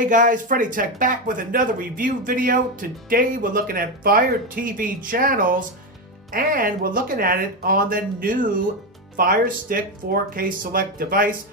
Hey guys, frndly back with another review video. Today we're looking at Fire TV channels and we're looking at it on the new Fire Stick 4K Select device.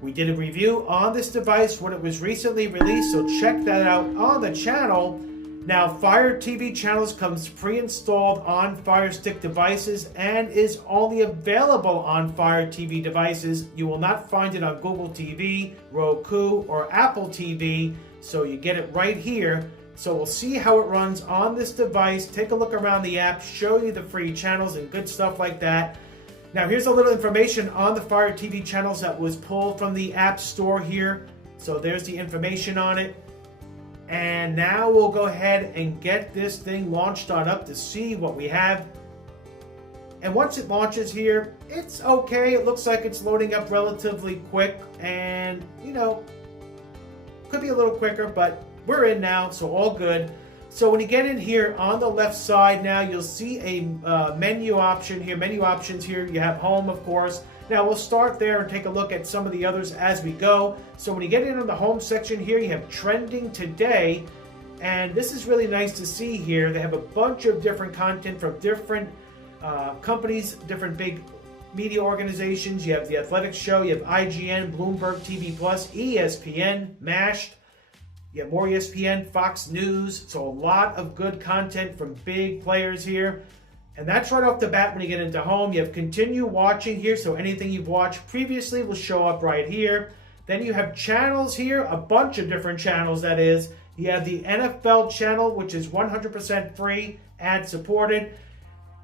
We did a review on this device when it was recently released, so check that out on the channel. Now, Fire TV channels comes pre-installed on Fire Stick devices and is only available on Fire TV devices. You will not find it on Google TV, Roku, or Apple TV, so you get it right here. So we'll see how it runs on this device, take a look around the app, show you the free channels and good stuff like that. Now, here's a little information on the Fire TV channels that was pulled from the App Store here. So there's the information on it. And now we'll go ahead and get this thing launched on up to see what we have. And once it launches here, it's okay. It looks like it's loading up relatively quick and, you know, could be a little quicker, but we're in now, so all good. So when you get in here on the left side now, you'll see a menu option here, menu options here. You have home, of course. Now we'll start there and take a look at some of the others as we go. So when you get in on the home section here, you have trending today. And this is really nice to see here. They have a bunch of different content from different companies, different big media organizations. You have The Athletic Show, you have IGN, Bloomberg TV+, ESPN, MASH. You have more ESPN, Fox News. So a lot of good content from big players here. And that's right off the bat when you get into home. You have continue watching here, so anything you've watched previously will show up right here. Then you have channels here, a bunch of different channels that is. You have the NFL channel, which is 100% free, ad supported.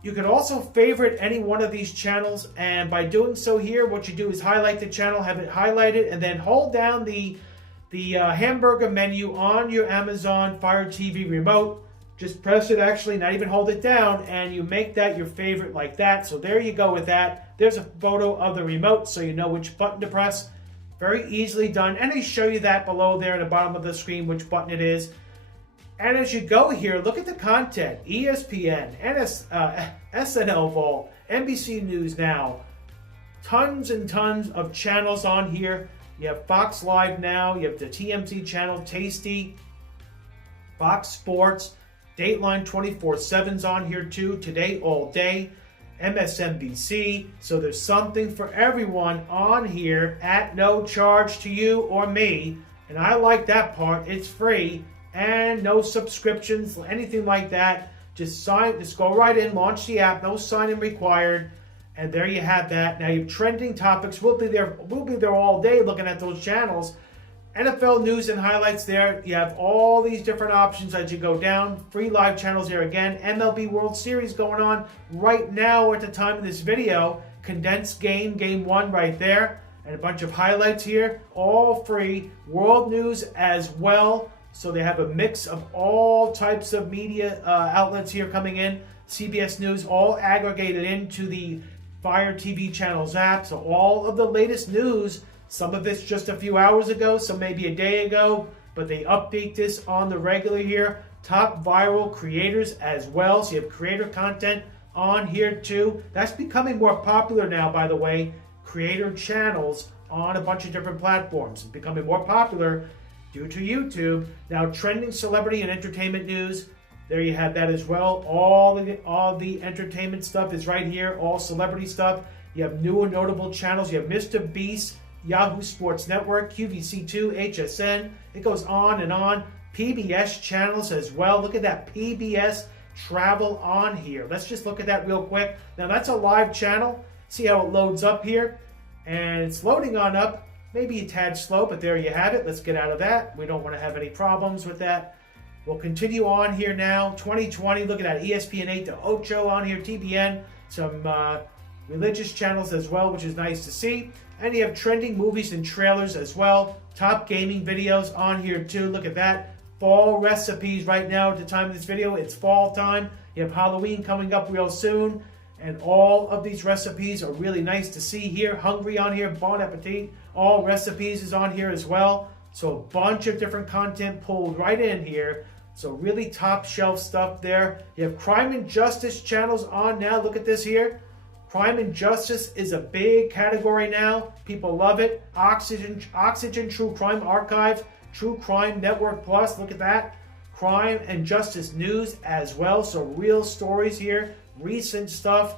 You can also favorite any one of these channels, and by doing so here, what you do is highlight the channel, have it highlighted, and then hold down the hamburger menu on your Amazon Fire TV remote. Just press it, actually, not even hold it down, and you make that your favorite like that. So there you go with that. There's a photo of the remote so you know which button to press. Very easily done. And they show you that below there at the bottom of the screen, which button it is. And as you go here, look at the content. ESPN, SNL Vault, NBC News Now. Tons and tons of channels on here. You have Fox Live Now. You have the TMZ channel, Tasty, Fox Sports, Dateline 24/7's on here too, Today All Day, MSNBC. So there's something for everyone on here at no charge to you or me. And I like that part. It's free and no subscriptions, anything like that. Just go right in, launch the app, no sign-in required. And there you have that. Now your trending topics, we'll be there all day looking at those channels. NFL news and highlights there. You have all these different options as you go down. Free live channels here again. MLB World Series going on right now at the time of this video. Condensed game 1 right there. And a bunch of highlights here. All free. World news as well. So they have a mix of all types of media outlets here coming in. CBS News all aggregated into the Fire TV channels app. So all of the latest news. Some of it's just a few hours ago, some maybe a day ago, but they update this on the regular here. Top viral creators as well, so you have creator content on here too. That's becoming more popular now, by the way. Creator channels on a bunch of different platforms, becoming more popular due to YouTube. Now, trending celebrity and entertainment news. There you have that as well. All the entertainment stuff is right here, all celebrity stuff. You have new and notable channels. You have Mr. Beast, Yahoo Sports Network, QVC2, HSN. It goes on and on. PBS channels as well. Look at that PBS travel on here. Let's just look at that real quick. Now that's a live channel. See how it loads up here? And it's loading on up. Maybe a tad slow, but there you have it. Let's get out of that. We don't want to have any problems with that. We'll continue on here now. 2020, look at that. ESPN 8 to Ocho on here. TBN, some religious channels as well, which is nice to see. And you have trending movies and trailers as well. Top gaming videos on here too. Look at that. Fall recipes right now at the time of this video. It's fall time. You have Halloween coming up real soon. And all of these recipes are really nice to see here. Hungry on here. Bon appetit. All recipes is on here as well. So a bunch of different content pulled right in here. So really top shelf stuff there. You have crime and justice channels on now. Look at this here. Crime and justice is a big category now. People love it. Oxygen True Crime Archive, True Crime Network Plus, look at that. Crime and Justice News as well. So real stories here, recent stuff.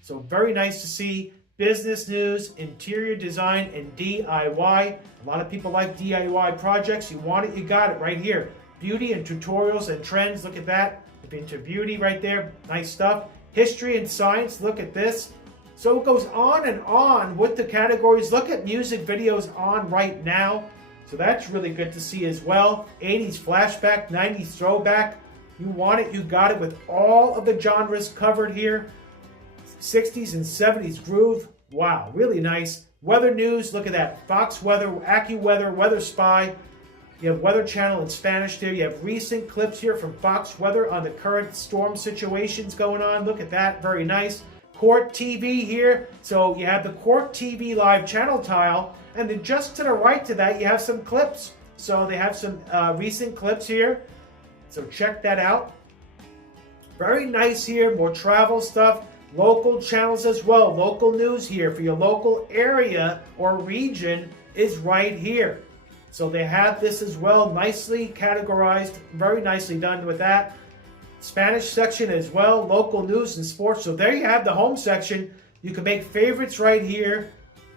So very nice to see. Business news, interior design, and DIY. A lot of people like DIY projects. You want it, you got it right here. Beauty and tutorials and trends, look at that. If you're into beauty right there, nice stuff. History and science, look at this. So it goes on and on with the categories. Look at music videos on right now. So that's really good to see as well. 80s flashback, 90s throwback. You want it, you got it with all of the genres covered here. 60s and 70s groove. Wow, really nice. Weather news, look at that. Fox Weather, AccuWeather, Weather Spy. You have Weather Channel in Spanish there. You have recent clips here from Fox Weather on the current storm situations going on. Look at that, very nice. Court TV here. So you have the Court TV live channel tile. And then just to the right to that, you have some clips. So they have some recent clips here. So check that out. Very nice here. More travel stuff. Local channels as well. Local news here for your local area or region is right here. So they have this as well, nicely categorized, very nicely done with that. Spanish section as well, local news and sports. So there you have the home section. You can make favorites right here.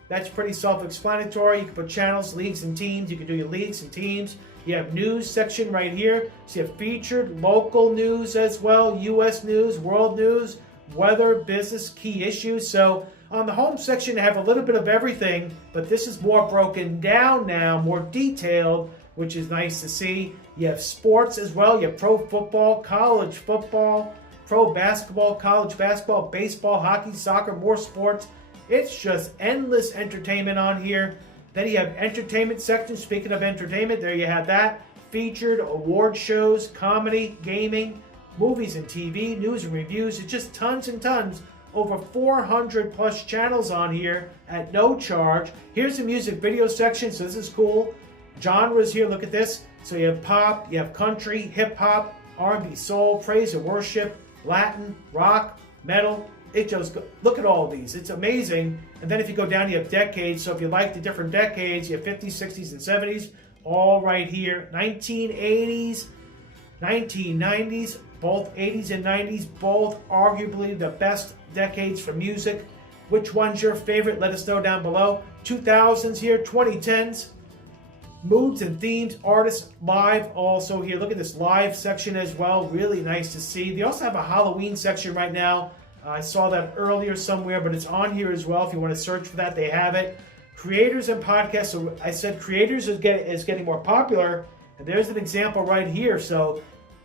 That's pretty self-explanatory. You can put channels, leagues, and teams. You can do your leagues and teams. You have news section right here. So you have featured local news as well, U.S. news, world news, weather, business, key issues. So on the home section, you have a little bit of everything, but this is more broken down now, more detailed, which is nice to see. You have sports as well. You have pro football, college football, pro basketball, college basketball, baseball, hockey, soccer, more sports. It's just endless entertainment on here. Then you have entertainment section. Speaking of entertainment, there you have that. Featured award shows, comedy, gaming, movies and TV, news and reviews. It's just tons and tons. Over 400 plus channels on here at no charge. Here's the music video section. So this is cool. Genres here, look at this. So you have pop, you have country, hip hop, R&B, soul, praise and worship, Latin, rock, metal. It just, look at all of these. It's amazing. And then if you go down, you have decades. So if you like the different decades, you have 50s, 60s, and 70s, all right here. 1980s, 1990s, both 80s and 90s, both arguably the best decades for music. Which one's your favorite? Let us know down below. 2000s here, 2010s. Moods and themes, artists, live also here. Look at this live section as well. Really nice to see. They also have a Halloween section right now. I saw that earlier somewhere, but it's on here as well. If you want to search for that, they have it. Creators and podcasts. So I said creators is getting more popular. And there's an example right here. So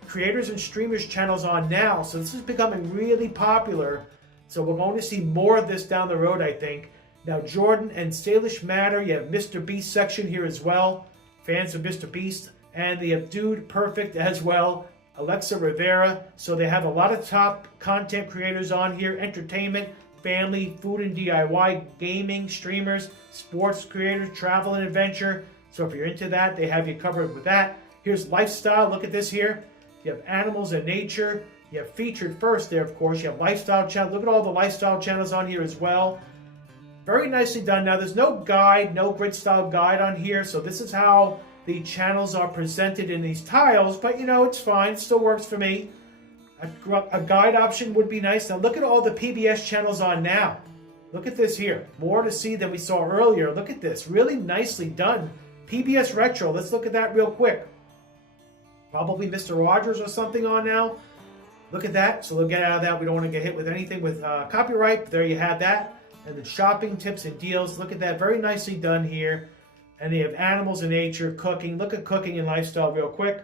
creators and streamers channels on now. So this is becoming really popular. So we're going to see more of this down the road, I think. Now, Jordan and Salish Matter. You have Mr. Beast section here as well. Fans of Mr. Beast. And they have Dude Perfect as well. Alexa Rivera. So they have a lot of top content creators on here. Entertainment, family, food and DIY, gaming, streamers, sports creators, travel and adventure. So if you're into that, they have you covered with that. Here's lifestyle. Look at this here. You have animals and nature. You have featured first there, of course. You have lifestyle channel. Look at all the lifestyle channels on here as well. Very nicely done. Now, there's no guide, no grid style guide on here. So this is how the channels are presented in these tiles. But, you know, it's fine. It still works for me. A guide option would be nice. Now, look at all the PBS channels on now. Look at this here. More to see than we saw earlier. Look at this. Really nicely done. PBS Retro. Let's look at that real quick. Probably Mr. Rogers or something on now. Look at that. So we'll get out of that. We don't want to get hit with anything with copyright. But there you have that. And the shopping tips and deals. Look at that. Very nicely done here. And they have animals and nature, cooking. Look at cooking and lifestyle real quick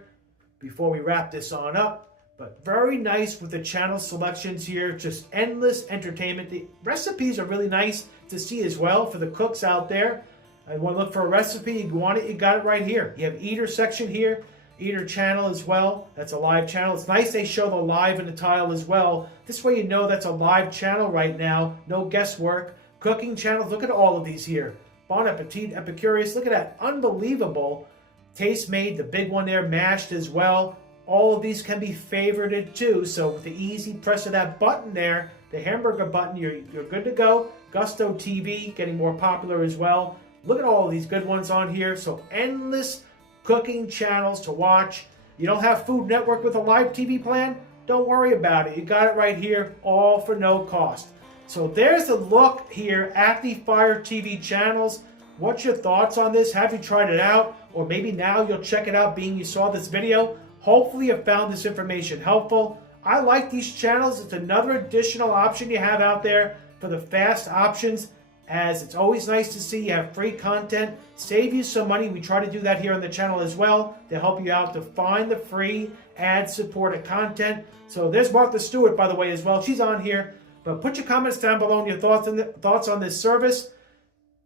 before we wrap this on up. But very nice with the channel selections here. Just endless entertainment. The recipes are really nice to see as well for the cooks out there. I want to look for a recipe. You want it, you got it right here. You have eater section here. Eater channel as well. That's a live channel. It's nice they show the live in the tile as well. This way you know that's a live channel right now. No guesswork. Cooking channels. Look at all of these here. Bon Appetit, Epicurious. Look at that. Unbelievable. Taste Made, the big one there. Mashed as well. All of these can be favorited too. So with the easy press of that button there, the hamburger button, you're good to go. Gusto TV, getting more popular as well. Look at all of these good ones on here. So endless cooking channels to watch. You don't have Food Network with a live TV plan? Don't worry about it. You got it right here, all for no cost. So there's a look here at the Fire TV channels. What's your thoughts on this? Have you tried it out? Or maybe now you'll check it out being you saw this video. Hopefully you found this information helpful. I like these channels. It's another additional option you have out there for the fast options, as it's always nice to see you have free content, save you some money. We try to do that here on the channel as well to help you out to find the free ad-supported content. So there's Martha Stewart, by the way, as well. She's on here. But put your comments down below on your thoughts on this service.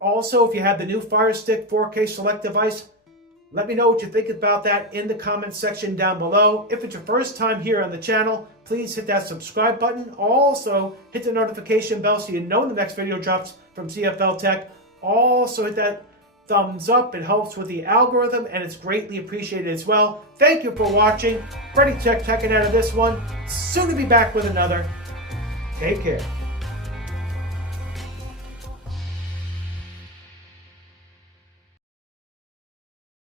Also, if you have the new Fire Stick 4K Select device, let me know what you think about that in the comments section down below. If it's your first time here on the channel, please hit that subscribe button. Also, hit the notification bell so you know when the next video drops from CFL-TECH. Also, hit that thumbs up. It helps with the algorithm, and it's greatly appreciated as well. Thank you for watching. frndly Tech checking out of this one. Soon to be back with another. Take care.